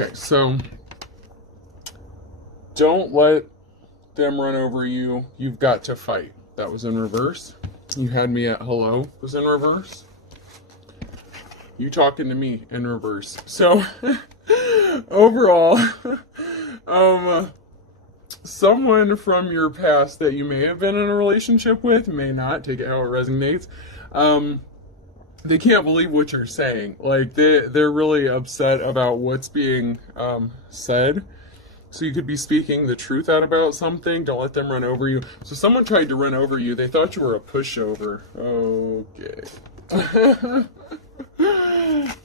Okay, so don't let them run over you. You've got to fight. That was in reverse. You had me at hello was in reverse. You talking to me in reverse. So overall, someone from your past that you may have been in a relationship with, may not, take it how it resonates. They can't believe what you're saying. Like they're really upset about what's being said. So you could be speaking the truth out about something. Don't let them run over you. So someone tried to run over you. They thought you were a pushover. Okay.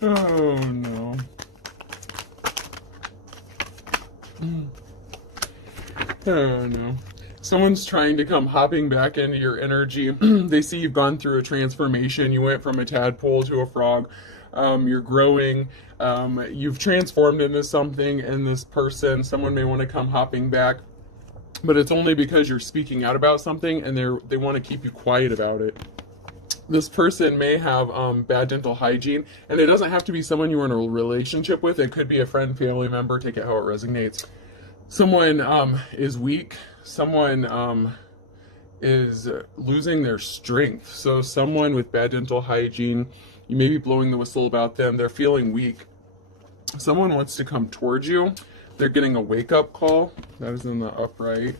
Oh no. Oh no. Someone's trying to come hopping back into your energy. They see you've gone through a transformation. You went from a tadpole to a frog. You're growing. You've transformed into something, and this person, someone may want to come hopping back, but it's only because you're speaking out about something, and they want to keep you quiet about it. This person may have bad dental hygiene, and it doesn't have to be someone you were in a relationship with. It could be a friend, family member. Take it how it resonates. Someone is weak. Someone is losing their strength. So someone with bad dental hygiene, you may be blowing the whistle about them. They're feeling weak. Someone wants to come towards you. They're getting a wake-up call. That is in the upright.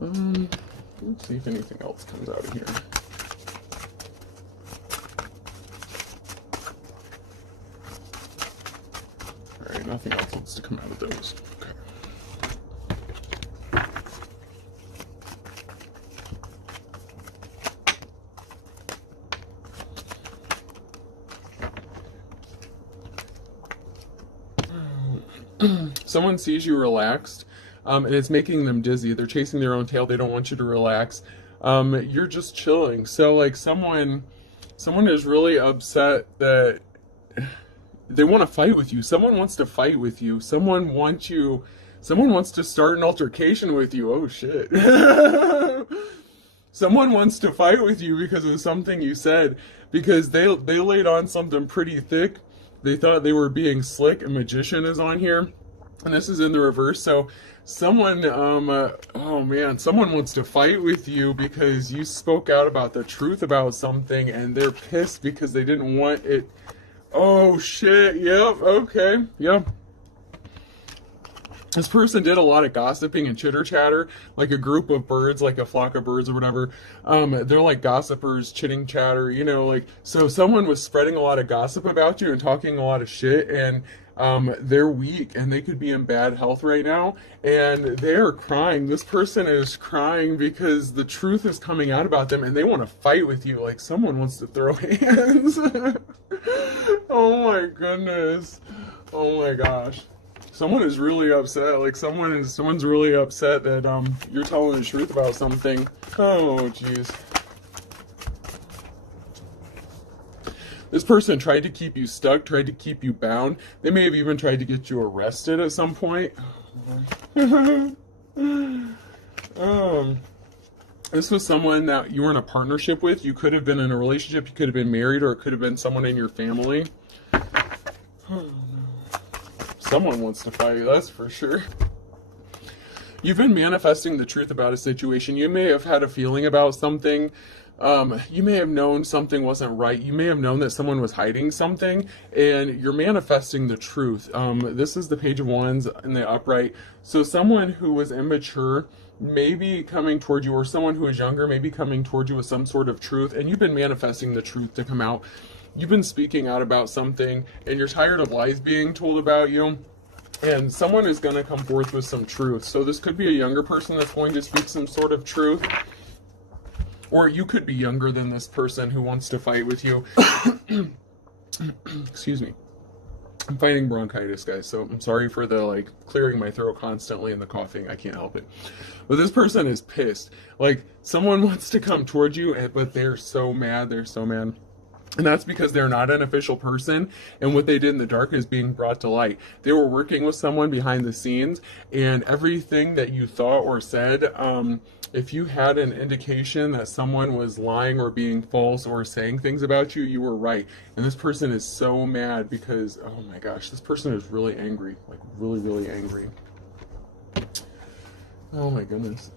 Let's see if anything else comes out of here. All right, nothing else wants to come out of those. Okay. Someone sees you relaxed, and it's making them dizzy. They're chasing their own tail. They don't want you to relax. You're just chilling. So like someone is really upset that they want to fight with you. Someone wants to fight with you. Someone wants to start an altercation with you. Oh shit. Someone wants to fight with you because of something you said, because they laid on something pretty thick. They thought they were being slick. A magician is on here, and this is in the reverse. So someone, someone wants to fight with you because you spoke out about the truth about something, and they're pissed because they didn't want it. Oh shit, yep, okay, yep. This person did a lot of gossiping and chitter chatter, like a group of birds, like a flock of birds or whatever. They're like gossipers, chitting chatter, like, so someone was spreading a lot of gossip about you and talking a lot of shit, and they're weak and they could be in bad health right now, and they're crying. This person is crying because the truth is coming out about them, and they want to fight with you. Like someone wants to throw hands. Oh my goodness. Oh my gosh. Someone is really upset. Like someone's really upset that you're telling the truth about something. Oh jeez. This person tried to keep you stuck, tried to keep you bound. They may have even tried to get you arrested at some point. This was someone that you were in a partnership with. You could have been in a relationship, you could have been married, or it could have been someone in your family. Someone wants to fight, that's for sure. You've been manifesting the truth about a situation. You may have had a feeling about something. You may have known something wasn't right. You may have known that someone was hiding something, and you're manifesting the truth. This is the Page of Wands in the upright. So someone who was immature may be coming towards you, or someone who is younger may be coming towards you with some sort of truth, and you've been manifesting the truth to come out. You've been speaking out about something, and you're tired of lies being told about you, and someone is going to come forth with some truth. So this could be a younger person that's going to speak some sort of truth, or you could be younger than this person who wants to fight with you. Excuse me. I'm fighting bronchitis, guys, so I'm sorry for the clearing my throat constantly and the coughing. I can't help it. But this person is pissed. Like someone wants to come towards you, but they're so mad. They're so mad. And that's because they're not an official person, and what they did in the dark is being brought to light. They were working with someone behind the scenes, and everything that you thought or said, if you had an indication that someone was lying or being false or saying things about you, you were right. And this person is so mad because, oh my gosh, this person is really angry, like really, really angry. Oh my goodness.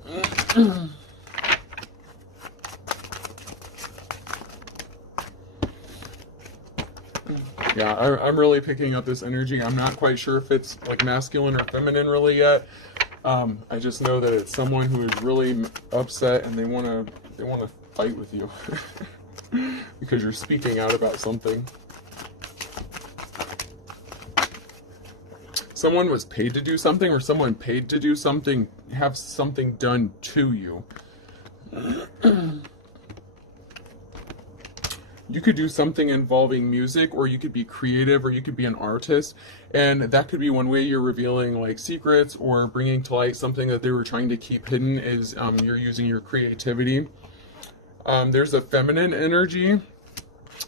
Yeah, I'm really picking up this energy. I'm not quite sure if it's like masculine or feminine really yet. I just know that it's someone who is really upset and they want to fight with you because you're speaking out about something. Someone was paid to do something, or someone paid to do something, have something done to you. You could do something involving music, or you could be creative, or you could be an artist, and that could be one way you're revealing like secrets or bringing to light something that they were trying to keep hidden. Is you're using your creativity. There's a feminine energy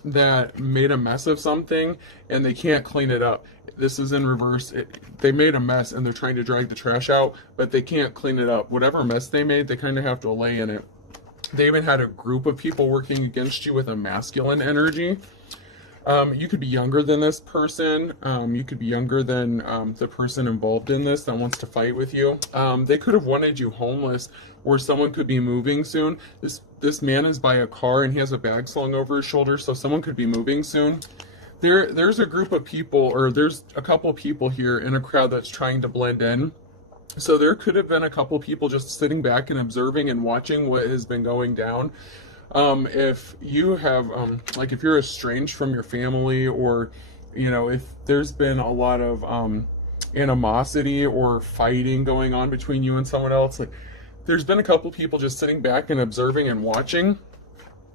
that made a mess of something and they can't clean it up. This is in reverse. They made a mess and they're trying to drag the trash out, but they can't clean it up. Whatever mess they made, they kind of have to lay in it. They even had a group of people working against you with a masculine energy. You could be younger than this person. You could be younger than the person involved in this that wants to fight with you. They could have wanted you homeless, or someone could be moving soon. This man is by a car and he has a bag slung over his shoulder, so someone could be moving soon. There's a group of people, or there's a couple people here in a crowd that's trying to blend in. So there could have been a couple people just sitting back and observing and watching what has been going down. If you have, like if you're estranged from your family, or, you know, if there's been a lot of animosity or fighting going on between you and someone else, like there's been a couple people just sitting back and observing and watching.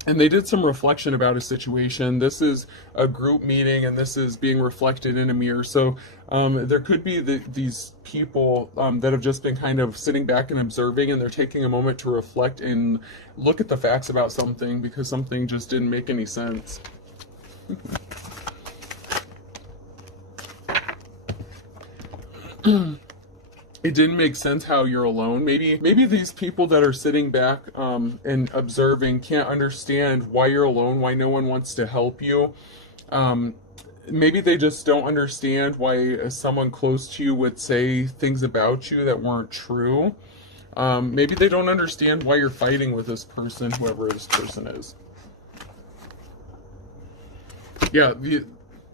And they did some reflection about a situation. This is a group meeting, and this is being reflected in a mirror. So there could be these people that have just been kind of sitting back and observing, and they're taking a moment to reflect and look at the facts about something because something just didn't make any sense. It didn't make sense how you're alone. Maybe these people that are sitting back and observing can't understand why you're alone, why no one wants to help you. Maybe they just don't understand why someone close to you would say things about you that weren't true. Maybe they don't understand why you're fighting with this person, whoever this person is. Yeah,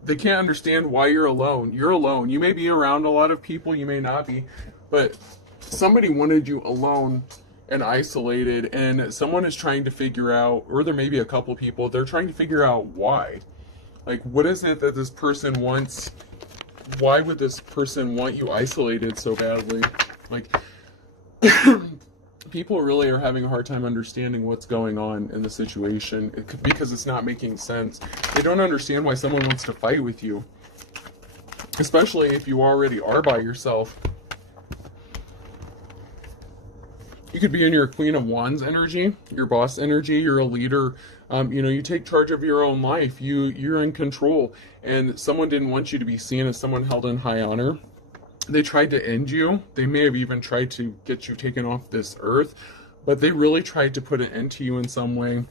they can't understand why you're alone. You're alone. You may be around a lot of people, you may not be, but somebody wanted you alone and isolated, and someone is trying to figure out, or there may be a couple people, they're trying to figure out why. Like, what is it that this person wants? Why would this person want you isolated so badly? Like, people really are having a hard time understanding what's going on in the situation because it's not making sense. They don't understand why someone wants to fight with you, especially if you already are by yourself. You could be in your Queen of Wands energy, your boss energy. You're a leader. You know, you take charge of your own life. You're in control, and someone didn't want you to be seen as someone held in high honor. They tried to end you. They may have even tried to get you taken off this earth, but they really tried to put an end to you in some way.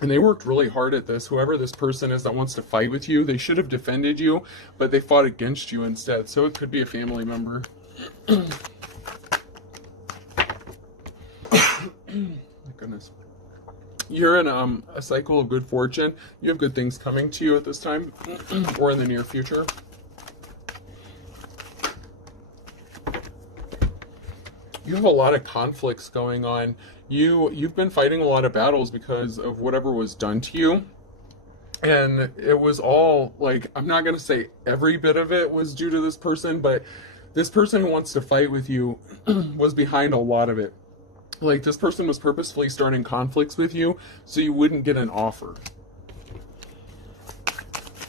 And they worked really hard at this. Whoever this person is that wants to fight with you, they should have defended you, but they fought against you instead. So it could be a family member. My goodness. You're in a cycle of good fortune. You have good things coming to you at this time or in the near future. You have a lot of conflicts going on. You've been fighting a lot of battles because of whatever was done to you. And it was all, like, I'm not going to say every bit of it was due to this person, but this person who wants to fight with you was behind a lot of it. Like, this person was purposefully starting conflicts with you so you wouldn't get an offer.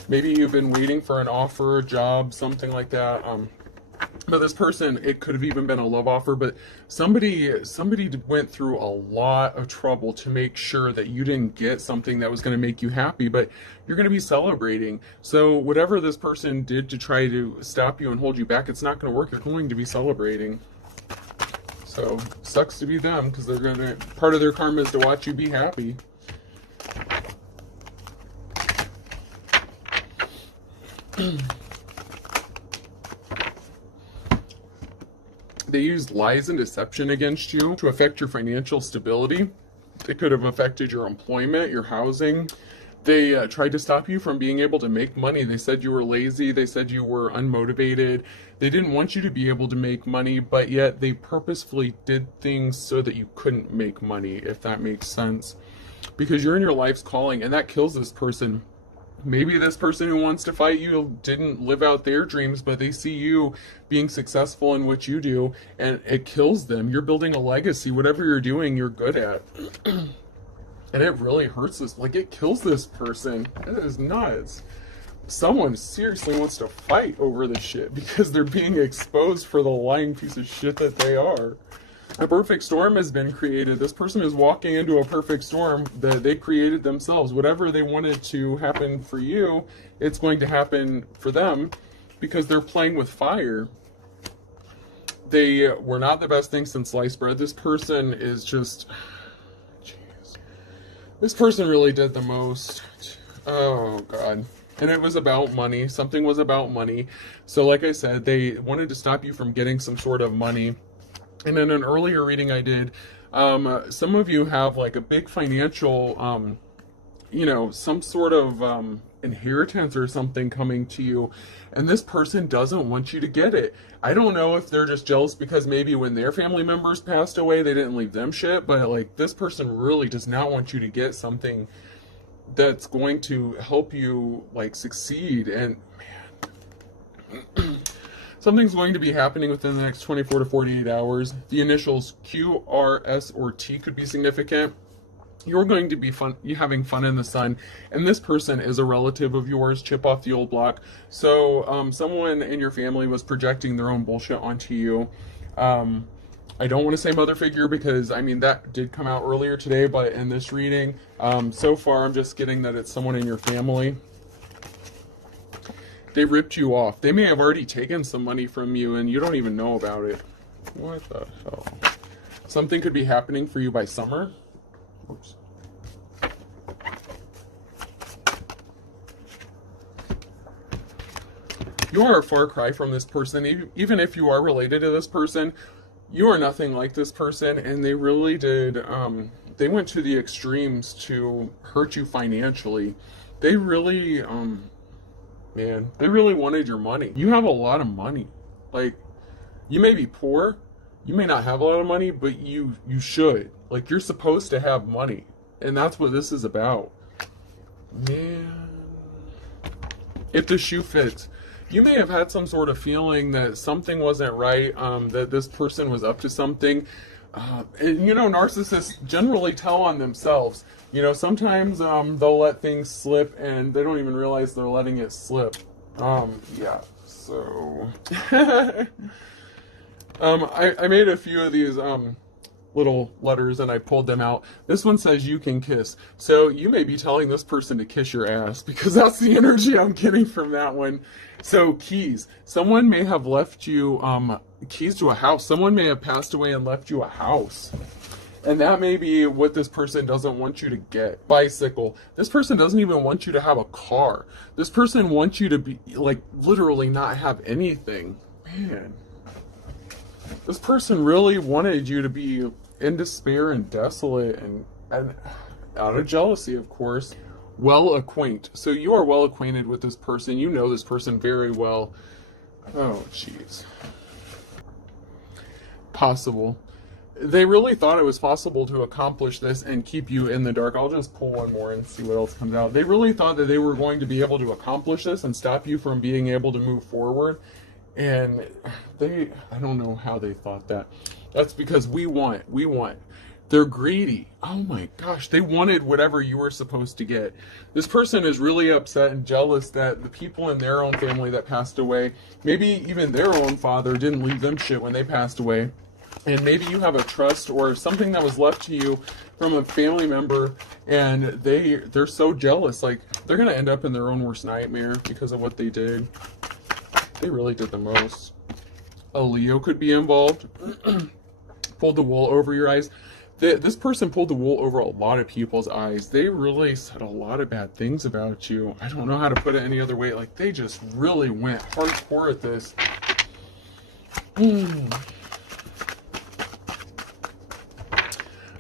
Maybe you've been waiting for an offer, a job, something like that. But this person, it could have even been a love offer, but somebody went through a lot of trouble to make sure that you didn't get something that was going to make you happy, but you're going to be celebrating. So whatever this person did to try to stop you and hold you back, it's not going to work. You're going to be celebrating. So sucks to be them, because they're going to, part of their karma is to watch you be happy. They used lies and deception against you to affect your financial stability. It could have affected your employment, your housing. They tried to stop you from being able to make money. They said you were lazy. They said you were unmotivated. They didn't want you to be able to make money, but yet they purposefully did things so that you couldn't make money, if that makes sense. Because you're in your life's calling, and that kills this person. Maybe this person who wants to fight you didn't live out their dreams, but they see you being successful in what you do, and it kills them. You're building a legacy. Whatever you're doing, you're good at. And it really hurts this. Like, it kills this person. It is nuts. Someone seriously wants to fight over this shit because they're being exposed for the lying piece of shit that they are. A perfect storm has been created. This person is walking into a perfect storm that they created themselves. Whatever they wanted to happen for you, it's going to happen for them because they're playing with fire. They were not the best thing since sliced bread. This person is just... Jeez. This person really did the most. Oh, God. And it was about money. Something was about money. So like I said, they wanted to stop you from getting some sort of money. And in an earlier reading I did, some of you have like a big financial, some sort of inheritance or something coming to you, and this person doesn't want you to get it. I don't know if they're just jealous because maybe when their family members passed away, they didn't leave them shit, but like this person really does not want you to get something that's going to help you like succeed. And man, something's going to be happening within the next 24 to 48 hours. The initials Q, R, S, or T could be significant. You're going to be having fun in the sun, and this person is a relative of yours. Chip off the old block. So someone in your family was projecting their own bullshit onto you. I don't want to say mother figure because, I mean, that did come out earlier today, but in this reading, so far I'm just getting that it's someone in your family. They ripped you off. They may have already taken some money from you and you don't even know about it. What the hell? Something could be happening for you by summer. Oops. You are a far cry from this person. Even if you are related to this person, you are nothing like this person, and they really did, they went to the extremes to hurt you financially. They really, man, they really wanted your money. You have a lot of money. Like, you may be poor, you may not have a lot of money, but you should. Like, you're supposed to have money, and that's what this is about. Man, if the shoe fits. You may have had some sort of feeling that something wasn't right, that this person was up to something. And, narcissists generally tell on themselves. Sometimes they'll let things slip and they don't even realize they're letting it slip. Yeah, so... I made a few of these little letters and I pulled them out. This one says you can kiss. So you may be telling this person to kiss your ass because that's the energy I'm getting from that one. So keys. Someone may have left you keys to a house. Someone may have passed away and left you a house. And that may be what this person doesn't want you to get. Bicycle. This person doesn't even want you to have a car. This person wants you to be, like, literally not have anything. Man. This person really wanted you to be in despair and desolate and out of jealousy, of course. Well acquainted. So you are well acquainted with this person. You know this person very well. Oh, jeez. Possible. They really thought it was possible to accomplish this and keep you in the dark. I'll just pull one more and see what else comes out. They really thought that they were going to be able to accomplish this and stop you from being able to move forward. And I don't know how they thought that. That's because we want. They're greedy. Oh my gosh, they wanted whatever you were supposed to get. This person is really upset and jealous that the people in their own family that passed away, maybe even their own father didn't leave them shit when they passed away. And maybe you have a trust or something that was left to you from a family member, and they're so jealous. Like, they're gonna end up in their own worst nightmare because of what they did. They really did the most. A Leo could be involved. Pulled the wool over your eyes. This person pulled the wool over a lot of people's eyes. They really said a lot of bad things about you. I don't know how to put it any other way. Like, they just really went hardcore at this.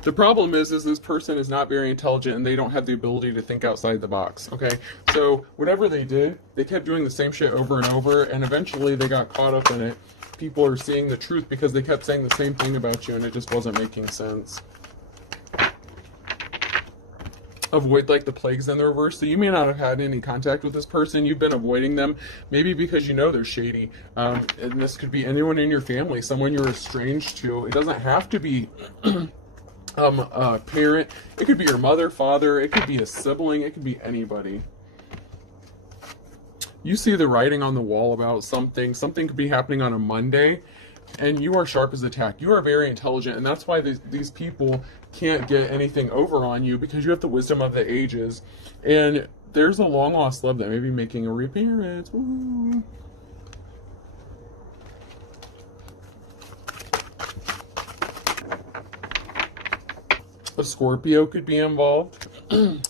The problem is this person is not very intelligent and they don't have the ability to think outside the box, okay? So whatever they did, they kept doing the same shit over and over, and eventually they got caught up in it. People are seeing the truth because they kept saying the same thing about you and it just wasn't making sense. Avoid like the plagues in the reverse. So you may not have had any contact with this person. You've been avoiding them, maybe because you know they're shady. And this could be anyone in your family, someone you're estranged to. It doesn't have to be a parent. It could be your mother, father. It could be a sibling. It could be anybody. You see the writing on the wall about something. Something could be happening on a Monday, and you are sharp as a tack. You are very intelligent, and that's why these people can't get anything over on you, because you have the wisdom of the ages. And there's a long lost love that may be making a reappearance. Woo. A Scorpio could be involved.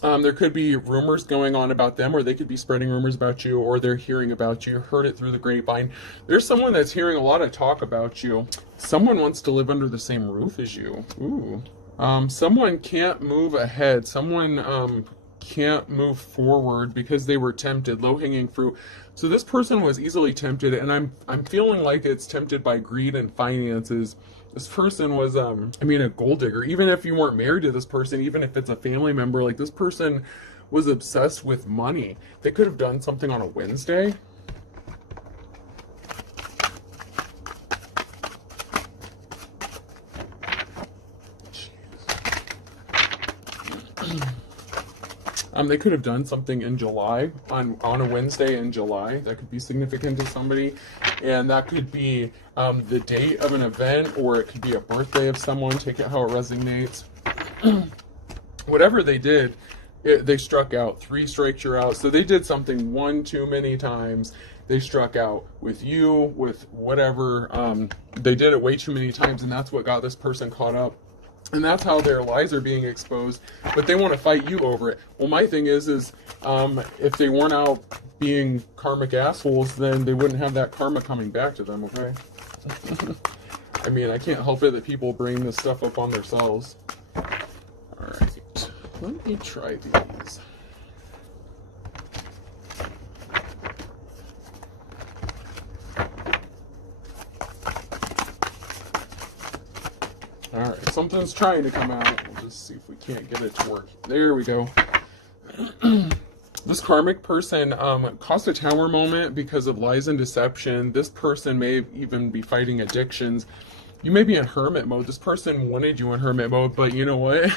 There could be rumors going on about them, or they could be spreading rumors about you, or they're hearing about you, heard it through the grapevine. There's someone that's hearing a lot of talk about you. Someone wants to live under the same roof as you. Ooh. Someone can't move ahead. Someone can't move forward because they were tempted, low-hanging fruit. So this person was easily tempted, and I'm feeling like it's tempted by greed and finances. This person was, a gold digger. Even if you weren't married to this person, even if it's a family member, like, this person was obsessed with money. They could have done something on a Wednesday. They could have done something in July, on a Wednesday in July. That could be significant to somebody. And that could be the date of an event, or it could be a birthday of someone. Take it how it resonates. Whatever they did, they struck out. 3 strikes, you're out. So they did something one too many times. They struck out with you, with whatever. They did it way too many times, and that's what got this person caught up. And that's how their lies are being exposed, but they want to fight you over it. Well, my thing is if they weren't out being karmic assholes, then they wouldn't have that karma coming back to them, okay? I can't help it that people bring this stuff up on themselves. All right, let me try these. Alright, something's trying to come out. We'll just see if we can't get it to work. There we go. This karmic person caused a tower moment because of lies and deception. This person may even be fighting addictions. You may be in hermit mode. This person wanted you in hermit mode, but you know what?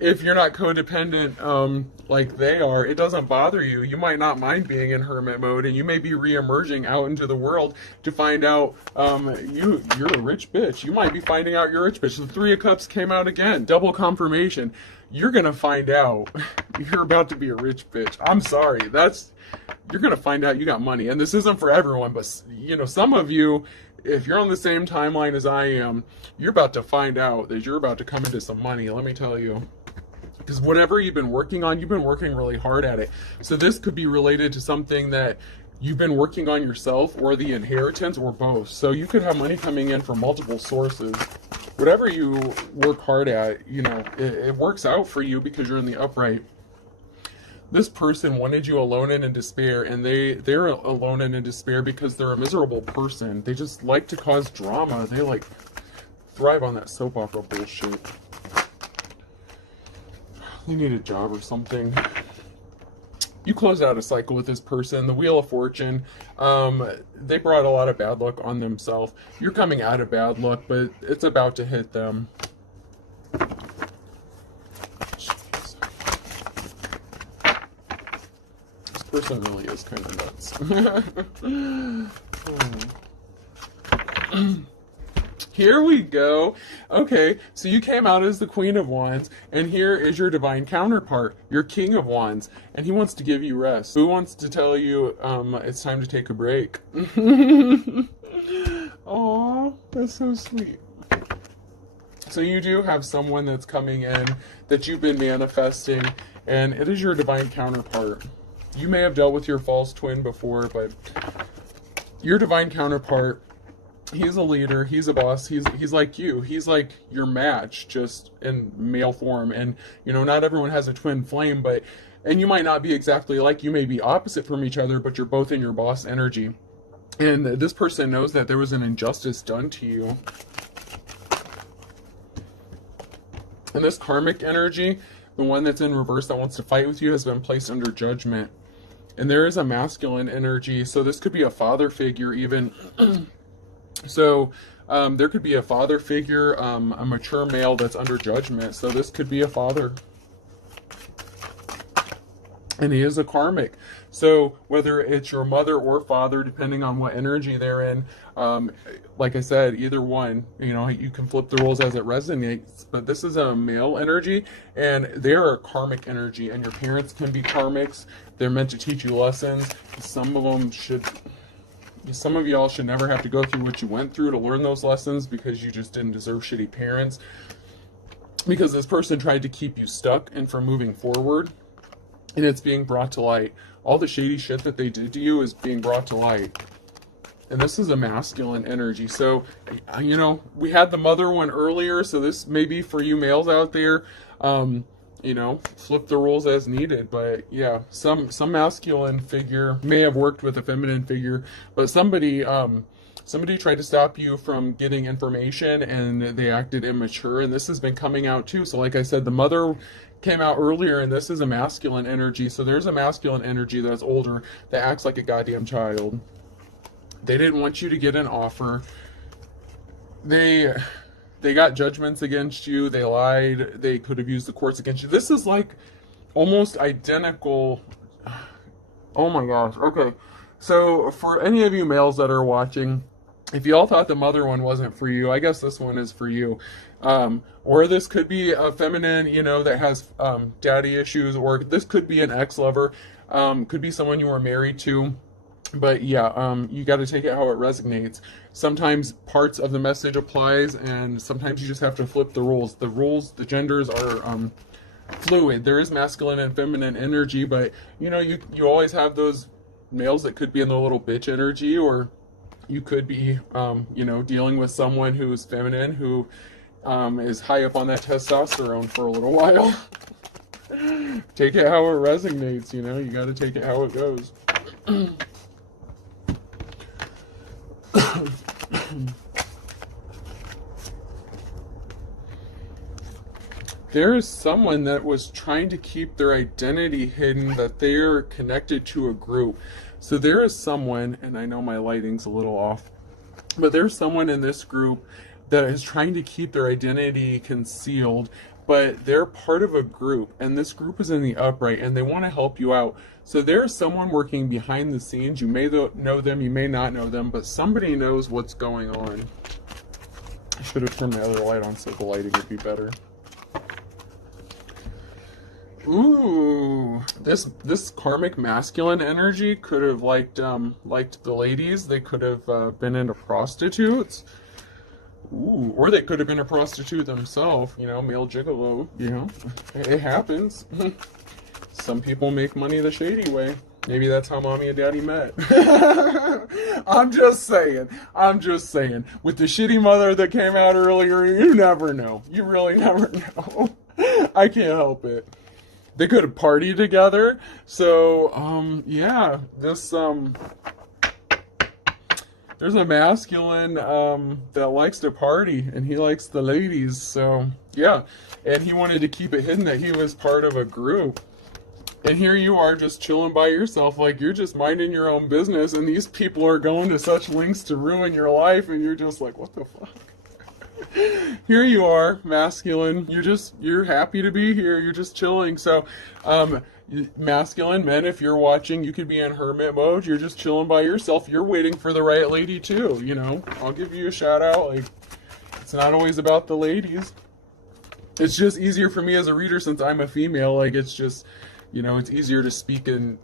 If you're not codependent like they are, it doesn't bother you. You might not mind being in hermit mode, and you may be re-emerging out into the world to find out you're a rich bitch. You might be finding out you're a rich bitch. The 3 of Cups came out again. Double confirmation. You're going to find out you're about to be a rich bitch. I'm sorry. You're going to find out you got money. And this isn't for everyone, but some of you, if you're on the same timeline as I am, you're about to find out that you're about to come into some money, let me tell you. Because whatever you've been working on, you've been working really hard at it. So this could be related to something that you've been working on yourself, or the inheritance, or both. So you could have money coming in from multiple sources. Whatever you work hard at, it works out for you because you're in the upright. This person wanted you alone and in despair, and they're alone and in despair because they're a miserable person. They just like to cause drama. They thrive on that soap opera bullshit. They need a job or something. You closed out a cycle with this person. The Wheel of Fortune, they brought a lot of bad luck on themselves. You're coming out of bad luck, but it's about to hit them. person really is kind of nuts. Here we go. Okay, so you came out as the Queen of Wands, and here is your divine counterpart, your King of Wands, and he wants to give you rest. Who wants to tell you it's time to take a break? Aw, that's so sweet. So you do have someone that's coming in that you've been manifesting, and it is your divine counterpart. You may have dealt with your false twin before, but your divine counterpart, he's a leader, he's a boss, he's like you. He's like your match, just in male form. And, you know, not everyone has a twin flame, and you might not be exactly like, you may be opposite from each other, but you're both in your boss energy. And this person knows that there was an injustice done to you. And this karmic energy, the one that's in reverse that wants to fight with you, has been placed under judgment. And there is a masculine energy, so this could be a father figure even. So there could be a father figure, a mature male that's under judgment. So this could be a father. And he is a karmic. So whether it's your mother or father, depending on what energy they're in, like I said, either one, you know, you can flip the roles as it resonates. But this is a male energy, and they're a karmic energy. And your parents can be karmics. They're meant to teach you lessons. Some of y'all should never have to go through what you went through to learn those lessons, because you just didn't deserve shitty parents. Because this person tried to keep you stuck and from moving forward. And it's being brought to light. All the shady shit that they did to you is being brought to light. And this is a masculine energy. So, you know, we had the mother one earlier, so this may be for you males out there. You know, flip the roles as needed. But yeah, some masculine figure may have worked with a feminine figure, but somebody tried to stop you from getting information, and they acted immature, and this has been coming out too. So like I said, the mother came out earlier, and this is a masculine energy. So there's a masculine energy that's older that acts like a goddamn child. They didn't want you to get an offer. They got judgments against you. They lied. They could have used the courts against you. This is like almost identical. Oh my gosh. Okay. So for any of you males that are watching, if you all thought the mother one wasn't for you, I guess this one is for you. Or this could be a feminine, you know, that has daddy issues, or this could be an ex-lover, could be someone you were married to. But yeah, you got to take it how it resonates. Sometimes parts of the message applies, and sometimes you just have to flip the roles. The genders are fluid. There is masculine and feminine energy, but you know, you always have those males that could be in the little bitch energy, or you could be, you know, dealing with someone who's feminine, who is high up on that testosterone for a little while. Take it how it resonates, you know, you got to take it how it goes. There is someone that was trying to keep their identity hidden, that they're connected to a group. So there is someone, and I know my lighting's a little off, but there's someone in this group that is trying to keep their identity concealed, but they're part of a group, and this group is in the upright, and they want to help you out. So there's someone working behind the scenes. You may know them, you may not know them, but somebody knows what's going on. I should have turned my other light on so the lighting would be better. Ooh, this karmic masculine energy could have liked the ladies. They could have been into prostitutes. Ooh, or they could have been a prostitute themselves, you know, male gigolo, you know, it happens. Some people make money the shady way. Maybe that's how mommy and daddy met. I'm just saying. With the shitty mother that came out earlier, you never know. You really never know. I can't help it. They could have partied together. So, yeah, there's a masculine that likes to party, and he likes the ladies. So, yeah, and he wanted to keep it hidden that he was part of a group. And here you are just chilling by yourself, like you're just minding your own business, and these people are going to such lengths to ruin your life, and you're just like, what the fuck? Here you are, masculine. You're happy to be here. You're just chilling. So, Masculine men, if you're watching, you could be in hermit mode. You're just chilling by yourself. You're waiting for the right lady too, you know. I'll give you a shout out. Like, it's not always about the ladies. It's just easier for me as a reader since I'm a female. Like, it's just, you know, it's easier to speak in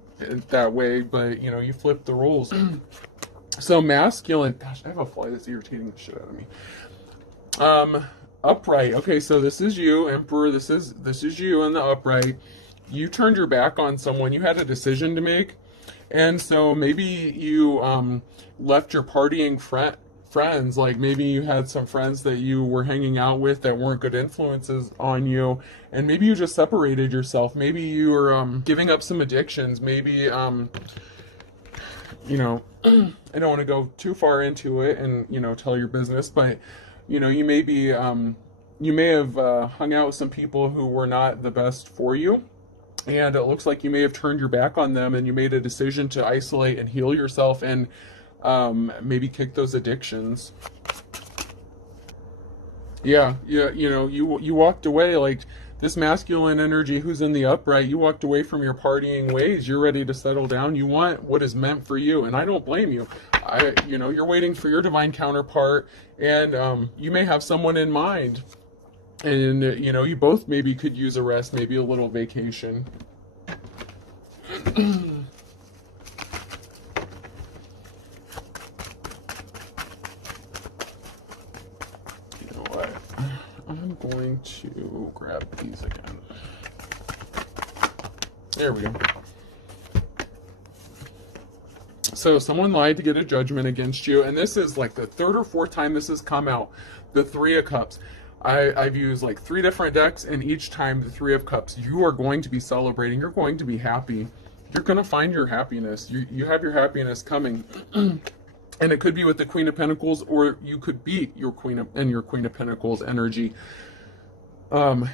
that way, but, you know, you flip the roles. So masculine, gosh, I have a fly that's irritating the shit out of me. Upright. Okay, so this is you, Emperor. This is you in the upright. You turned your back on someone. You had a decision to make, and so maybe you left your partying friends. Like, maybe you had some friends that you were hanging out with that weren't good influences on you, and maybe you just separated yourself. Maybe you were giving up some addictions. Maybe you know, I don't want to go too far into it and, you know, tell your business, but, you know, you may be, you may have hung out with some people who were not the best for you, and it looks like you may have turned your back on them, and you made a decision to isolate and heal yourself, and maybe kick those addictions. Yeah, you know, you walked away. Like, this masculine energy who's in the upright, you walked away from your partying ways. You're ready to settle down. You want what is meant for you, and I don't blame you. You know, you're waiting for your divine counterpart, and you may have someone in mind, and you know, you both maybe could use a rest, maybe a little vacation. I'm going to grab these again. There we go. So someone lied to get a judgment against you, and this is like the third or fourth time this has come out. The Three of Cups. I've used like 3 different decks, and each time the Three of Cups. You are going to be celebrating. You're going to be happy. You're going to find your happiness. You have your happiness coming. And it could be with the Queen of Pentacles, or you could be your Queen of Pentacles energy. And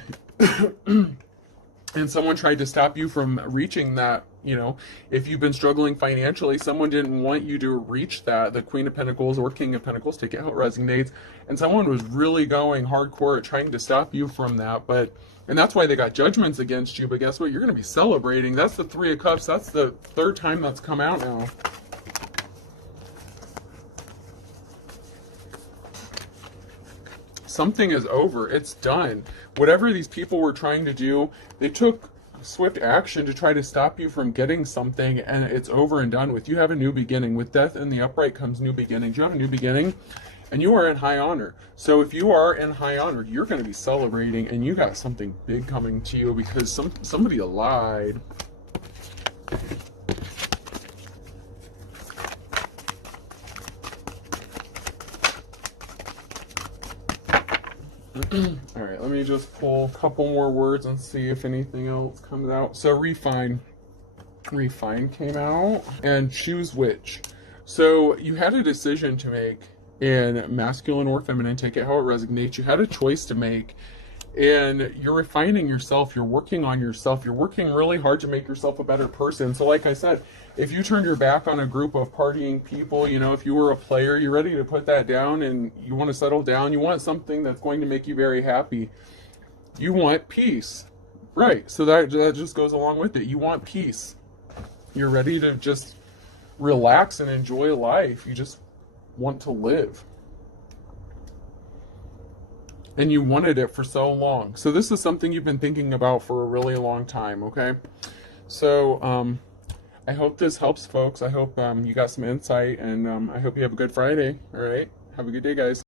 someone tried to stop you from reaching that. You know, if you've been struggling financially, someone didn't want you to reach that, the Queen of Pentacles or King of Pentacles, take it how it resonates. And someone was really going hardcore at trying to stop you from that. And that's why they got judgments against you. But guess what? You're going to be celebrating. That's the Three of Cups. That's the third time that's come out now. Something is over. It's done. Whatever these people were trying to do, they took swift action to try to stop you from getting something, and it's over and done with. You have a new beginning. With death in the upright comes new beginnings. You have a new beginning, and you are in high honor. So if you are in high honor, you're going to be celebrating, and you got something big coming to you because somebody lied. All right, let me just pull a couple more words and see if anything else comes out. So refine came out, and choose which. So you had a decision to make, in masculine or feminine, take it how it resonates. You had a choice to make, and you're refining yourself. You're working on yourself. You're working really hard to make yourself a better person. So like I said, if you turned your back on a group of partying people, you know, if you were a player, you're ready to put that down and you want to settle down. You want something that's going to make you very happy. You want peace. Right. So that just goes along with it. You want peace. You're ready to just relax and enjoy life. You just want to live. And you wanted it for so long. So this is something you've been thinking about for a really long time, okay? So I hope this helps, folks. I hope you got some insight, and I hope you have a good Friday, all right? Have a good day, guys.